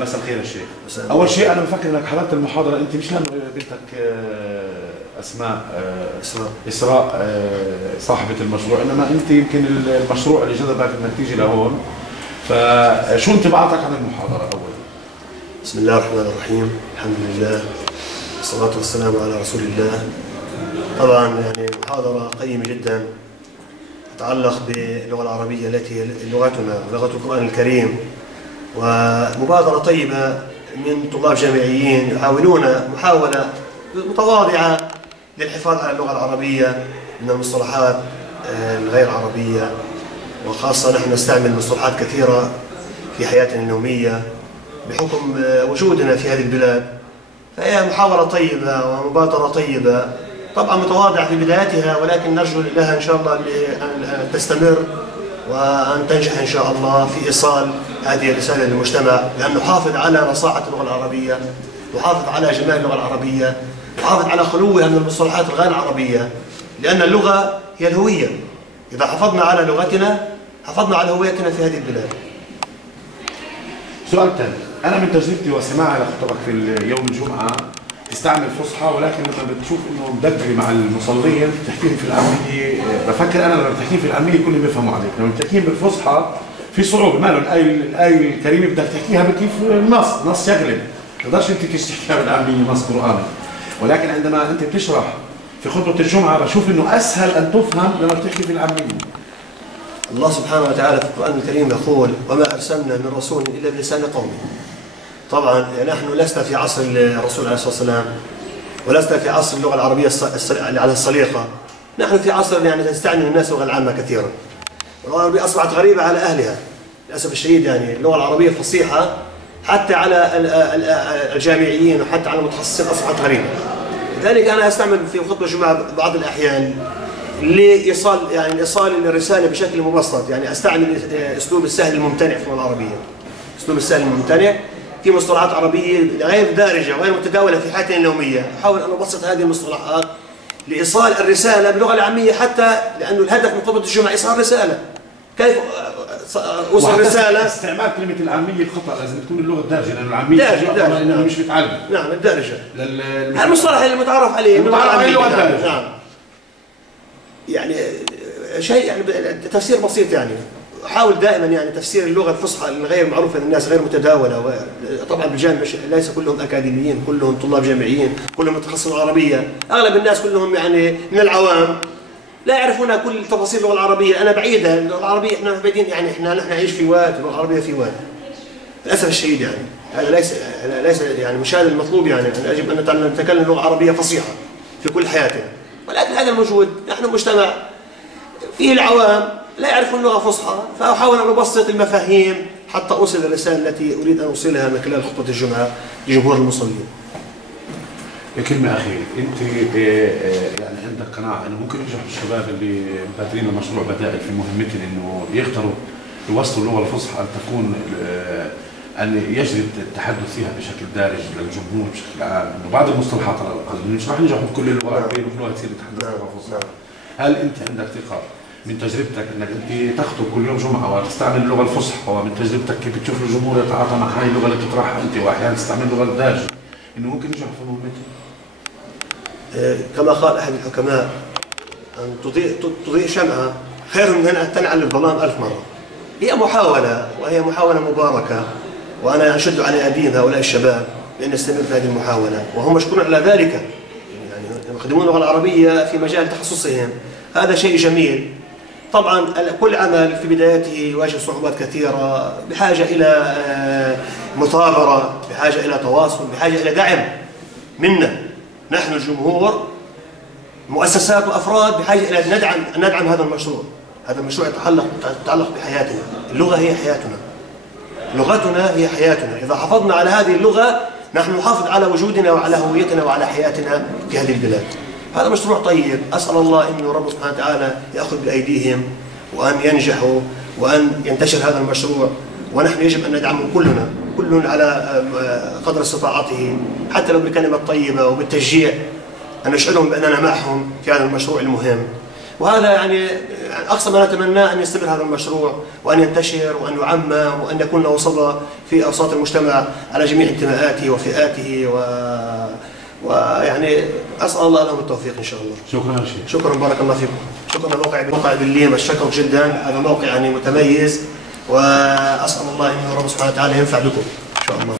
مساء الخير يا شيخ. اول شيء انا بفكر انك حضرت المحاضره انت مش لانه بنتك اسماء اسراء صاحبه المشروع، انما انت يمكن المشروع اللي جذبك انك تيجي لهون. فشو انطباعاتك عن المحاضره اول؟ بسم الله الرحمن الرحيم، الحمد لله والصلاه والسلام على رسول الله. طبعا يعني محاضره قيمه جدا تتعلق باللغه العربيه التي هي لغتنا ولغه القران الكريم، ومبادرة طيبة من طلاب جامعيين يحاولون محاولة متواضعة للحفاظ على اللغة العربية من المصطلحات الغير عربية، وخاصة نحن نستعمل مصطلحات كثيرة في حياتنا اليومية بحكم وجودنا في هذه البلاد. فهي محاولة طيبة ومبادرة طيبة، طبعا متواضعة في بدايتها، ولكن نرجو لها إن شاء الله أن تستمر وأن تنجح إن شاء الله في إيصال هذه الرسالة للمجتمع، لأن نحافظ على رصاعة اللغة العربية، نحافظ على جمال اللغة العربية، نحافظ على خلوها من المصطلحات الغير عربية، لأن اللغة هي الهوية. إذا حافظنا على لغتنا حافظنا على هويتنا في هذه البلاد. سؤال ثاني، أنا من تجربتي وسماعي لخطبك في يوم الجمعة تستعمل فصحى، ولكن لما بتشوف انه مدقري مع المصلين بتحكيهم في العاميه، بفكر انا لما بتحكيهم في العاميه كلهم بيفهموا عليك، لما بتحكيهم بالفصحى في صعوبه، ماله الآية الكريمه بدك تحكيها كيف النص يغلب، ما تقدرش انت تحكيها بالعاميه نص قراني، ولكن عندما انت بتشرح في خطبه الجمعه بشوف انه اسهل ان تفهم لما بتحكي في العاميه. الله سبحانه وتعالى في القرآن الكريم يقول: وما أرسلنا من رسول إلا بلسان قومه. طبعا نحن لسنا في عصر الرسول عليه الصلاة والسلام، ولسنا في عصر اللغة العربية على الصليقة، نحن في عصر يعني تستعمل الناس اللغة العامة كثيرا. اللغة العربية أصبحت غريبة على أهلها للأسف الشديد، يعني اللغة العربية فصيحة حتى على الجامعيين وحتى على المتخصصين أصبحت غريبة. لذلك أنا أستعمل في خطبة الجمعة بعض الأحيان لإيصال الرسالة بشكل مبسط، يعني أستعمل أسلوب السهل الممتنع في اللغة العربية. أسلوب السهل الممتنع في مصطلحات عربية غير دارجة وغير متداولة في حياتنا اليومية، أحاول أن أبسط هذه المصطلحات لإيصال الرسالة باللغة العامية، حتى لأنه الهدف من خطبة الجمعة إيصال رسالة. كيف أوصل رسالة؟ استعمال كلمة العامية خطأ، لازم تكون اللغة الدارجة، لأنه العامية دارجة نعم. مش متعلم. نعم الدارجة. المصطلح المتعارف عليه اللغة الدارجة. نعم. يعني شيء يعني تفسير بسيط، يعني حاول دائما يعني تفسير اللغه الفصحى الغير معروفه للناس، غير متداوله، طبعا بالجانب ليس كلهم اكاديميين، كلهم طلاب جامعيين، كلهم متخصصين العربيه، اغلب الناس كلهم يعني من العوام لا يعرفون كل تفاصيل اللغه العربيه. انا بعيده اللغه العربيه، احنا بعيدين، يعني احنا نعيش في واد، اللغه العربيه في واد للاسف الشديد. يعني هذا ليس يعني مش هذا المطلوب، يعني يجب ان نتكلم لغه عربيه فصيحه في كل حياتنا، ولكن هذا الموجود. نحن مجتمع فيه العوام لا يعرفون اللغة فصحى، فأحاول أن أبسط المفاهيم حتى أوصل الرسالة التي أريد أن أوصلها من خلال خطبة الجمعة لجمهور المصلين. كلمة أخيرة، أنت يعني عندك قناعة أنه ممكن ينجح الشباب اللي بادرين المشروع بدائل في مهمتهم أنه يقدروا يوصلوا اللغة الفصحى أن تكون أن يجري التحدث فيها بشكل دارج للجمهور بشكل عام، أنه بعض المصطلحات على الأقل مش راح ينجحوا بكل اللغة العربية ويخلوها تصير تتحدث اللغة الفصحى. هل أنت عندك ثقة من تجربتك انك انت تخطب كل يوم جمعه وتستعمل اللغه الفصحى، ومن تجربتك كيف بتشوف الجمهور يتعاطى مع هاي اللغه اللي بتطرحها انت، واحيانا تستعمل اللغه الدارجه، انه ممكن ينجح في مهمته؟ كما قال احد الحكماء: ان تضيء شمعه خير من ان تنعل الظلام 1000 مره. هي محاوله، وهي محاوله مباركه، وانا اشد على ايديهم هؤلاء الشباب بان يستمر في هذه المحاوله، وهم مشكورون على ذلك. يعني يخدمون اللغه العربيه في مجال تخصصهم، هذا شيء جميل. طبعا كل عمل في بدايته يواجه صعوبات كثيرة، بحاجة إلى مثابرة، بحاجة إلى تواصل، بحاجة إلى دعم منا نحن الجمهور، مؤسسات وأفراد، بحاجة إلى ندعم هذا المشروع. هذا المشروع يتعلق بحياتنا، اللغة هي حياتنا، لغتنا هي حياتنا. إذا حافظنا على هذه اللغة نحن نحافظ على وجودنا وعلى هويتنا وعلى حياتنا في هذه البلاد. هذا مشروع طيب، أسأل الله أنه رب سبحانه وتعالى يأخذ بأيديهم وأن ينجحوا وأن ينتشر هذا المشروع، ونحن يجب أن ندعمه كل على قدر استطاعته، حتى لو بكلمة طيبة وبالتشجيع، أن نشعرهم بأننا معهم في هذا المشروع المهم. وهذا يعني أقصى ما نتمناه أن يستمر هذا المشروع وأن ينتشر وأن يعمم وأن يكون له صدى في أوساط المجتمع على جميع انتماءاته وفئاته ويعني أسأل الله لهم التوفيق إن شاء الله. شكرا شيخ. شكرا، بارك الله فيكم. شكرا موقع بالليم، أشكرك جدا، هذا موقع يعني متميز، وأسأل الله أن رب سبحانه وتعالى ينفع بكم إن شاء الله.